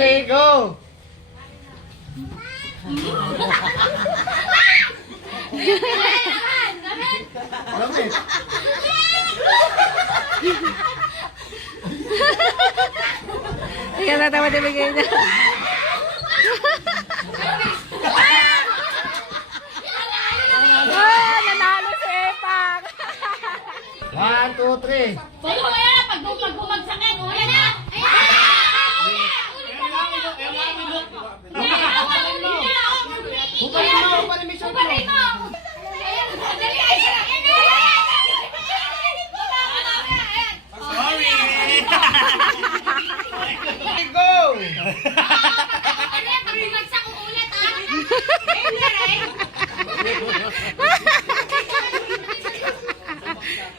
3, go! Lamit. Ayan na tama nabigay niya. Nanalo si Epang. 1, 2, 3. Bago kaya, pag bumagsakin, ulit na! Bukarin mo! Ayan, dali, ayan! Sorry! Go! Ano, pag bumagsak ko ulit, ah!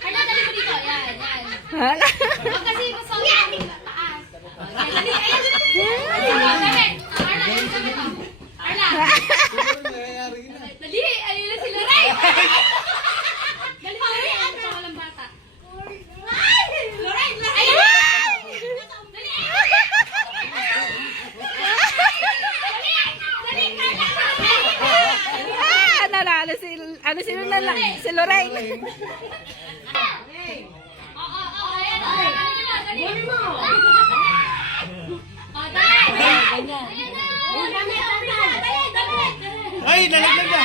Ano, dali mo dito, ayan, ayan. Huwag kasi masama ang taas. Dali, ayan! Dali, Arla, dali sa ito. Arla! Dali, ayun na sila, Ray! Dali, Ray, ang sa walang bata. Loray, Loray! Dali! Dali, Carla! Nanalo si si Lorraine. Oo, ayan. Dali mo! Dali! Ayan na! Dali! Ay, nalaglag na!